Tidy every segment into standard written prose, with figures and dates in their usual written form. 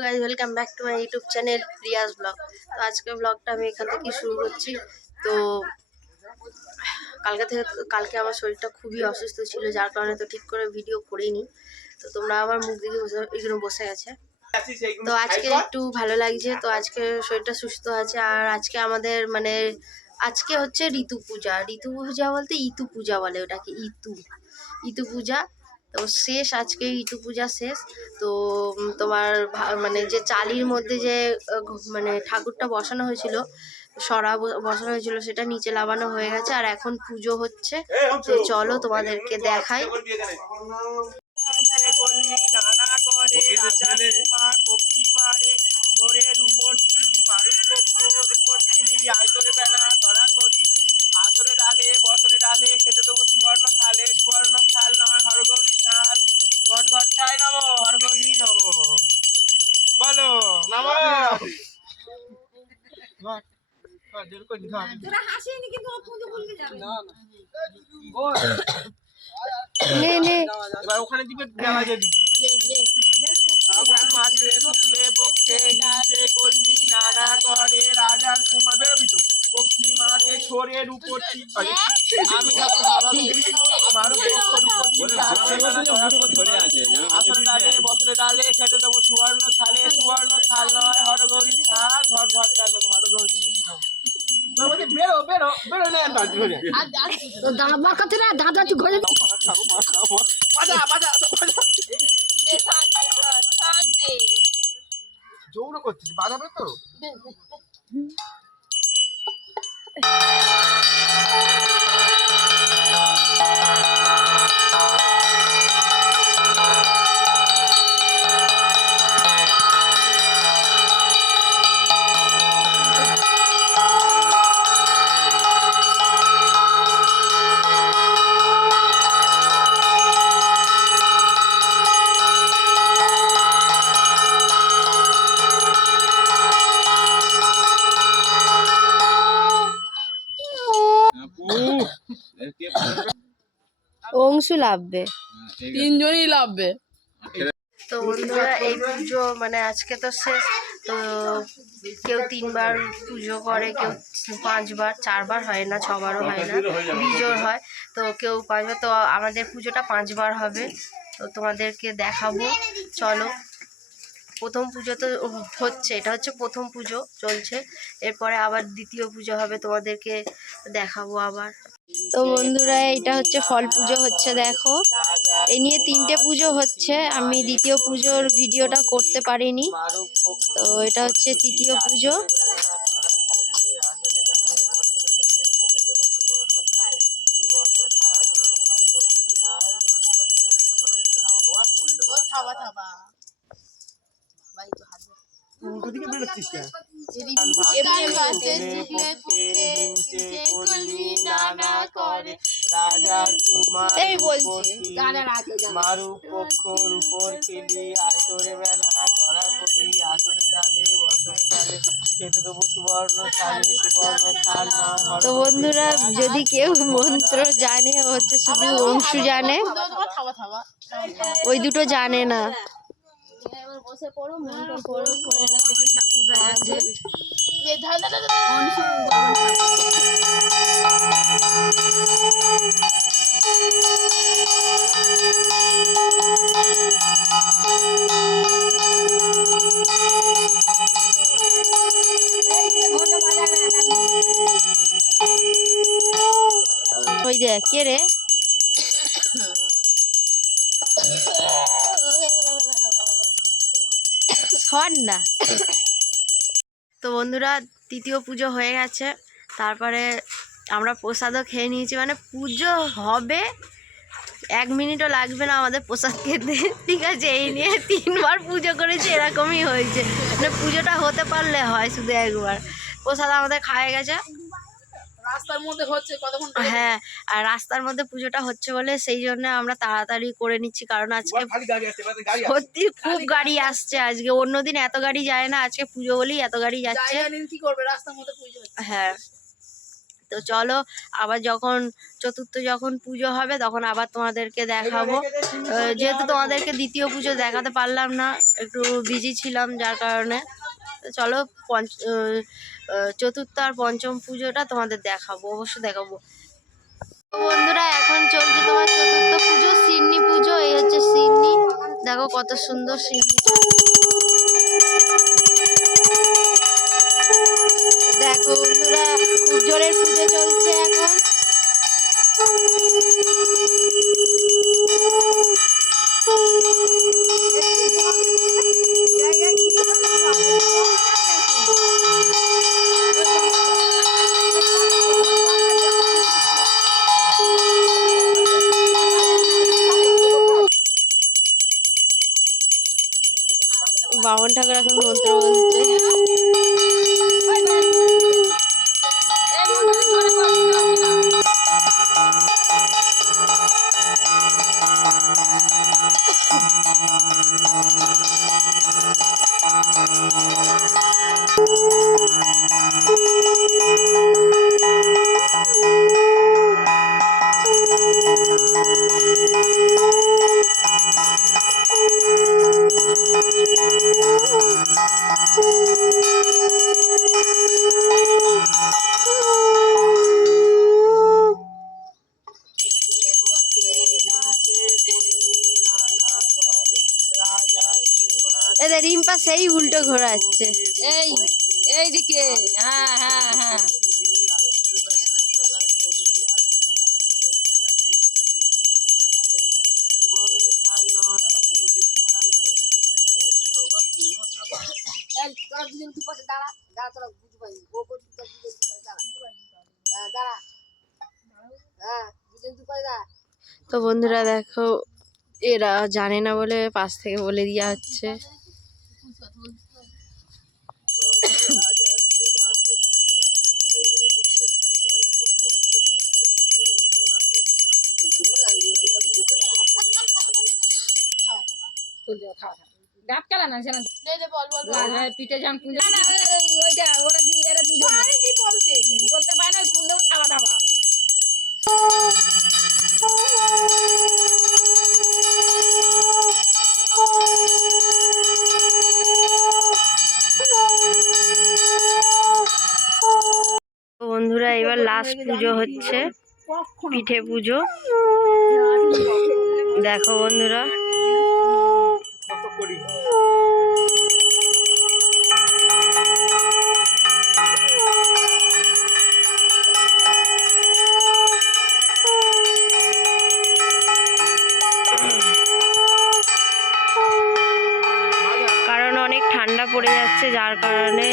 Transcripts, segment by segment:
Guys welcome back to my YouTube channel Riyaz blog. তো আজকের ব্লগটা আমি এখান থেকে শুরু করছি। তো কালকে আমার শরীরটা খুবই অসুস্থ ছিল, যার কারণে তো ঠিক করে ভিডিও করিনি। তো তোমরা আমার মুখ দেখে এগুলো বসে গেছে। তো আজকে একটু ভালো লাগছে, তো আজকে শরীরটা সুস্থ আছে। আর আজকে আমাদের আজকে হচ্ছে ঋতু পূজা বলতে ইতু পূজা বলে, ওটাকে ইতু পূজা। তো শেষ, আজকে ইতু পূজা শেষ। তো তোমার যে চালির মধ্যে যে ঠাকুরটা বসানো হয়েছিল, সরা বসানো হয়েছিল, সেটা নিচে লাগানো হয়ে গেছে। আর এখন পুজো হচ্ছে। তো চলো তোমাদেরকে দেখাই। আসরে ডালে বছরে ডালে খেতে দেবো সুবর্ণ থালে, সুবর্ণ থাল নয় হরগৌরী থাল। ঘট ঘটায় নম, হরগৌরী নম, বলো নম। ওখানে দিবে দেওয়া যায় নানা করে রাজার কুমার বেরোবি তো পক্ষী মারে ছোরের উপর আমি বছরে ডালে খেতে দেবো সুবর্ণ থালে, সুবর্ণ থাল নয় হরগৌরী থাল। ঘর ঘর চাল হরগৌরী বেরো বেরো বেরো না দাদা তুই ঘরে বাজা বাজা জৌড় করছিস, বাজাবে তো। অংশু লাভবে, তিনজনই লাভবে। তো বন্ধুরা, এই পুজো আজকে তো শেষ। তো কেউ 3বার পুজো করে, কেউ 5বার, 4বার হয় না, 6বারও হয় না, বিজোড় হয়। তো কেউ 5বার, তো আমাদের পুজোটা 5বার হবে। তো তোমাদেরকে দেখাবো, চলো। প্রথম পুজো তো হচ্ছে, এটা হচ্ছে প্রথম পুজো চলছে। এরপরে আবার দ্বিতীয় পুজো হবে, তোমাদেরকে দেখাবো আবার। তো বন্ধুরা, এটা হচ্ছে ফল পুজো হচ্ছে, দেখো। এই নিয়ে 3টে পুজো হচ্ছে, আমি দ্বিতীয় পুজোর ভিডিওটা করতে পারিনি। তো এটা হচ্ছে তৃতীয় পুজো। মারু পক্ষর উপর খেলি আয়তরে বেলা ধরা করি আসরে ডালে বছরে ডালে খেতে দেবো সুবর্ণ থালে, সুবর্ণ থাল না। তো বন্ধুরা, যদি কেউ মন্ত্র জানে, হচ্ছে শুধু অংশু জানে, ওই দুটো জানে না। বসে পড়ো, মন্ত্র পড়ো, ঠাকুর আছে। ওই যে কে রে, না। তো বন্ধুরা, তৃতীয় পুজো হয়ে গেছে। তারপরে আমরা প্রসাদও খেয়ে নিয়েছি। পুজো হবে, 1 মিনিটও লাগবে না আমাদের প্রসাদ খেতে, ঠিক আছে। এই নিয়ে 3বার পুজো করেছি, এরকমই হয়েছে। পুজোটা হতে পারলে হয় শুধু একবার। প্রসাদ আমাদের খাওয়া গেছে, রাস্তার মধ্যে হচ্ছে কতক্ষণ। হ্যাঁ, আর রাস্তার মধ্যে পুজোটা হচ্ছে বলে সেই জন্য আমরা তাড়াতাড়ি করে নিচ্ছি, কারণ আজকে সত্যি খুব গাড়ি আসছে। আজকে অন্যদিন এত গাড়ি যায় না, আজকে পুজো বলেই এত গাড়ি যাচ্ছে। হ্যাঁ, তো চলো আবার যখন চতুর্থ যখন পুজো হবে তখন আবার তোমাদেরকে দেখাবো। যেহেতু তোমাদেরকে দ্বিতীয় পুজো দেখাতে পারলাম না, একটু বিজি ছিলাম, যার কারণে। তো চলো চতুর্থ আর পঞ্চম পুজোটা তোমাদের দেখাবো, অবশ্যই দেখাবো। বন্ধুরা এখন চলছে তোমার চতুর্থ পুজো, সিন্নি পুজো। এই হচ্ছে সিন্নি, দেখো কত সুন্দর সিন্নিটা। দেখো বন্ধুরা খুব জোরের পুজো চলছে এখন। বামন ঠাকুর এখন মন্ত্র বলছে। এদের রিম্পা সেই উল্টো ঘোরাচ্ছে এইদিকে। হ্যাঁ হ্যাঁ হ্যাঁ তো বন্ধুরা দেখো, এরা জানে না বলে পাশ থেকে বলে দেওয়া হচ্ছে। পিঠে যান ওরা দিয়ে এরা দুজন বলতে পারে না, বললেও খাওয়া দাওয়া। বন্ধুরা এবার লাস্ট পুজো হচ্ছে, পিঠে পুজো। দেখো বন্ধুরা কারণ অনেক ঠান্ডা পড়ে যাচ্ছে, যার কারণে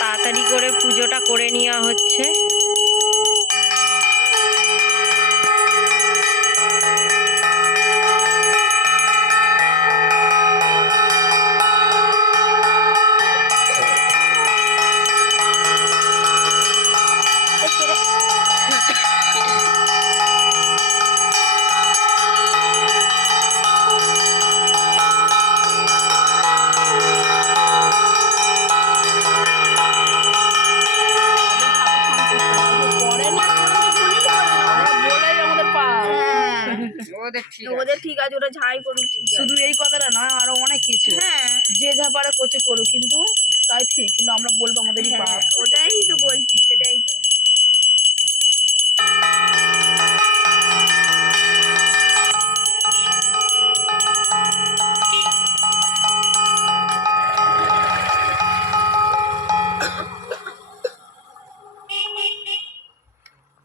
তাড়াতাড়ি করে পুজোটা করে নেওয়া হচ্ছে। ওদের ঠিক আছে, ওরা ঝাই করুক, শুধু এই কথাটা নয়, আরো অনেক কিছু। হ্যাঁ, যে যা পারে করছে করুক, কিন্তু তাই ঠিক, কিন্তু আমরা বলবো আমাদেরই পাপ। ওটাই তো বলছি, সেটাই তো।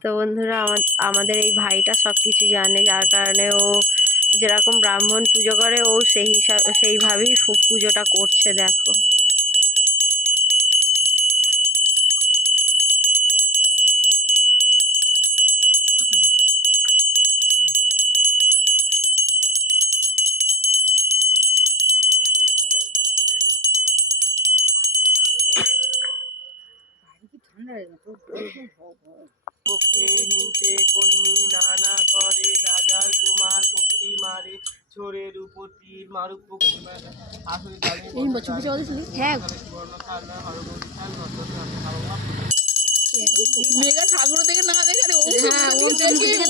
তো বন্ধুরা আমাদের এই ভাইটা সব কিছু জানে, যার কারণে ও যেরকম ব্রাহ্মণ পুজো করে ও সেইভাবেই পুজোটা করছে। দেখো পক্ষে হিংসে কলমি নানা করে রাজার কুমার পক্ষী মারে ছোড়ের উপর তীর মারুক পক্ষী মারে আসলে জানি হ্যাঁ মেঘা ঠাকুর থেকে না দেখে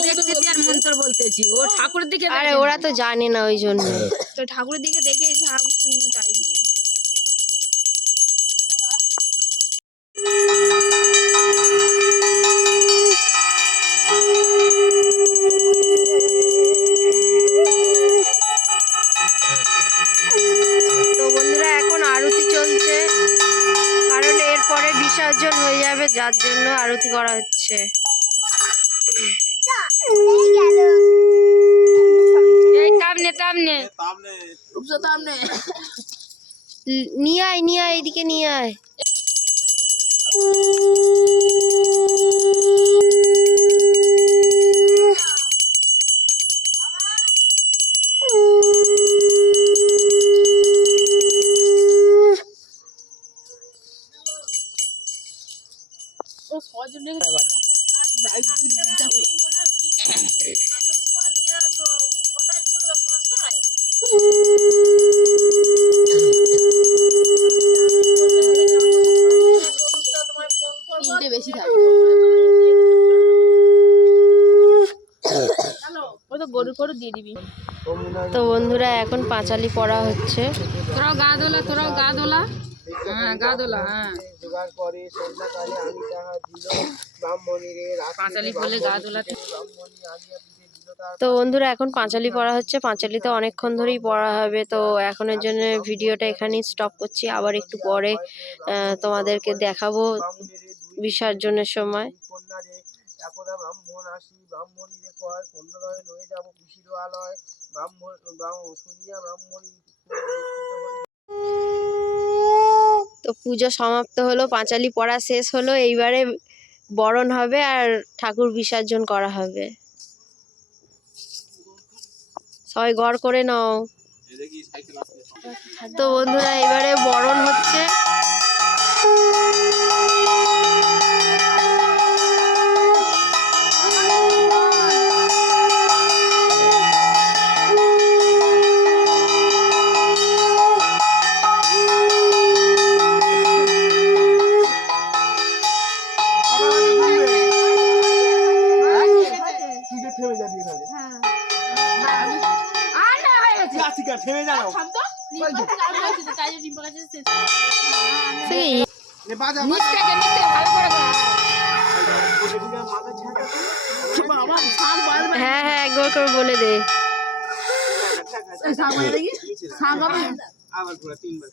দেখতেছি আর মন্ত্র বলতেছি, ও ঠাকুরের দিকে। আরে ওরা তো জানে না, ওই জন্য। তো ঠাকুরের দিকে দেখে শুনে তাই বলে। তো বন্ধুরা এখন আরতি চলছে, কারণ এরপরে বিসর্জন হয়ে যাবে, যার জন্য আরতি করা হচ্ছে। নিয়ে আয় এদিকে নিয়ে আয়। বেশি থাকে গরু দিয়ে দিবি। তো বন্ধুরা এখন পাঁচালি পড়া হচ্ছে। তোরাও গা দোলা। হ্যাঁ গা দোলা। হ্যাঁ জোগাড় করে সন্ধ্যাকালে আমি তাহা দিল ব্রাহ্মণীরে পাঁচালি বলে গা দোলা। ব্রাহ্মণী আনিয়া পিঠে দিল তার। তো বন্ধুরা এখন পাঁচালি পড়া হচ্ছে, পাঁচালিতে অনেকক্ষণ ধরেই পড়া হবে। তো এখনের জন্য ভিডিওটা এখানেই স্টপ করছি, আবার একটু পরে তোমাদেরকে দেখাবো বিসর্জনের সময়। কন্যারে একদা ব্রাহ্মণ আসি ব্রাহ্মণীরে কয় কন্যাদয়ে লয়ে যাব পিসির আলয়। ব্রাহ্মণ শুনিয়া ব্রাহ্মণী তো পুজো সমাপ্ত হলো, পাঁচালি পড়া শেষ হলো, এইবারে বরণ হবে আর ঠাকুর বিসর্জন করা হবে। সবাই গড় করে নাও। তো বন্ধুরা এবারে বরণ হচ্ছে। থেমে যাবি এখানে। থেমে যাও হ্যাঁ হ্যাঁ একবার করে বলে দে। আবার ঘোরা 3 বার।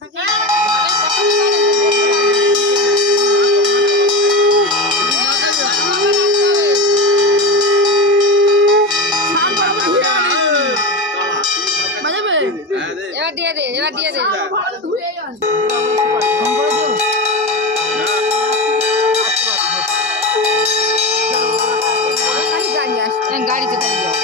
এবার দিয়ে দে গাড়িতে দাঁড়িয়ে যাও।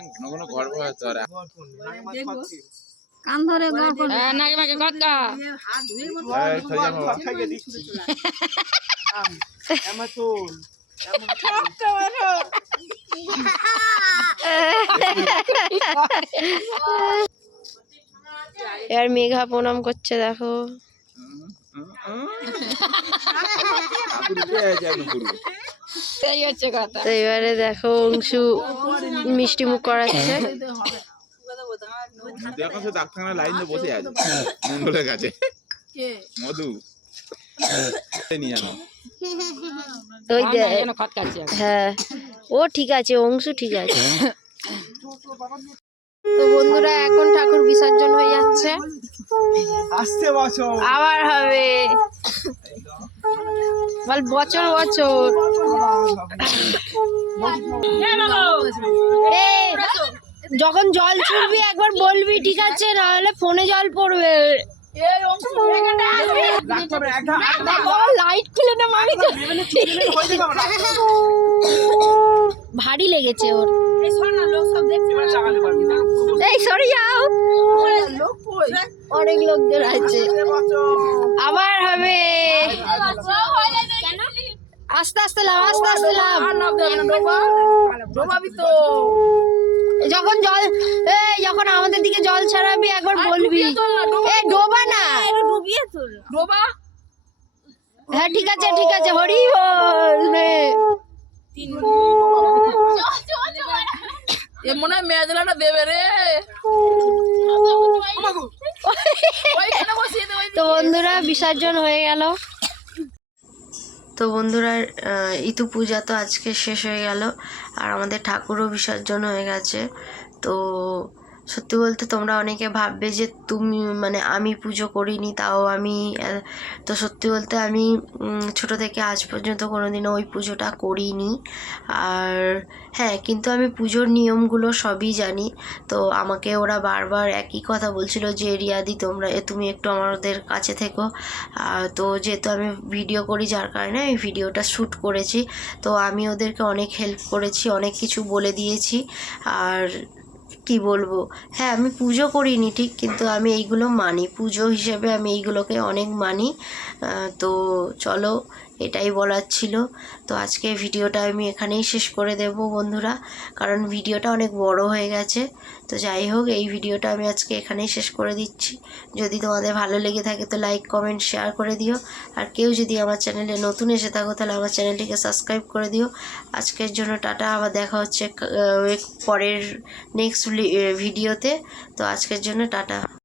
ঘন ঘন গর্ব হয় তোরা। কান ধরে নাকি মাকে কথা এবার মেঘা প্রণাম করছে দেখো। এই হচ্ছে কথা। তো এবারে দেখো অংশু মিষ্টি মুখ করাচ্ছে। ডাক্তারখানা লাইন দিয়ে বসে আছে মন্ডলের কাছে মধু নিয়ে আনো। ওই হ্যাঁ ও ঠিক আছে, অংশু ঠিক আছে। তো বন্ধুরা এখন ঠাকুর বিসর্জন হয়ে যাচ্ছে, আসছে বছর আবার হবে বল বছর বছর। যখন জল ছুড়বি একবার বলবি ঠিক আছে, না হলে ফোনে জল পড়বে। লাইট খুলে না মামি, ভারী লেগেছে ওর। এই সরি যাও, অনেক লোকজন আছে, আবার হবে। আস্তে আস্তে লাভ, আস্তে আস্তে লাভ। যখন জল যখন আমাদের দিকে জল ছাড়াবি একবার বলবি। ডোবা না, ডোবা। হ্যাঁ ঠিক আছে ঠিক আছে, হরি বল। এ মনে হয় মেজলাটা দেবে রে। তো বন্ধুরা বিসর্জন হয়ে গেল। তো বন্ধুরা ইতু পূজা তো আজকে শেষ হয়ে গেল, আর আমাদের ঠাকুরও বিসর্জন হয়ে গেছে। তো সত্যি বলতে তোমরা অনেকে ভাববে যে তুমি মানে আমি পুজো করিনি, তাও আমি তো সত্যি বলতে আমি ছোট থেকে আজ পর্যন্ত কোনোদিনও ওই পুজোটা করিনি। আর হ্যাঁ, কিন্তু আমি পুজোর নিয়মগুলো সবই জানি। তো আমাকে ওরা বারবার একই কথা বলছিল যে রিয়াদি তুমি একটু আমাদের কাছে থেকো। তো যেহেতু আমি ভিডিও করি যার কারণে আমি ভিডিওটা শ্যুট করেছি। তো আমি ওদেরকে অনেক হেল্প করেছি, অনেক কিছু বলে দিয়েছি। আর কি বলবো, হ্যাঁ আমি পুজো করিনি ঠিক, কিন্তু আমি এইগুলো মানি, পুজো হিসেবে আমি এইগুলোকে অনেক মানি। তো চলো, এটাই বলার ছিল। তো আজকে ভিডিওটা আমি এখানেই শেষ করে দেব বন্ধুরা, কারণ ভিডিওটা অনেক বড় হয়ে গেছে। তো যাই হোক, এই ভিডিওটা আমি আজকে এখানেই শেষ করে দিচ্ছি। যদি তোমাদের ভালো লেগে থাকে তো লাইক কমেন্ট শেয়ার করে দিও। আর কেউ যদি আমার চ্যানেলে নতুন এসে থাকো তাহলে আমার চ্যানেলটিকে সাবস্ক্রাইব করে দিও। আজকের জন্য টাটা, আবার দেখা হচ্ছে পরের নেক্সট ভিডিওতে। তো আজকের জন্য টাটা।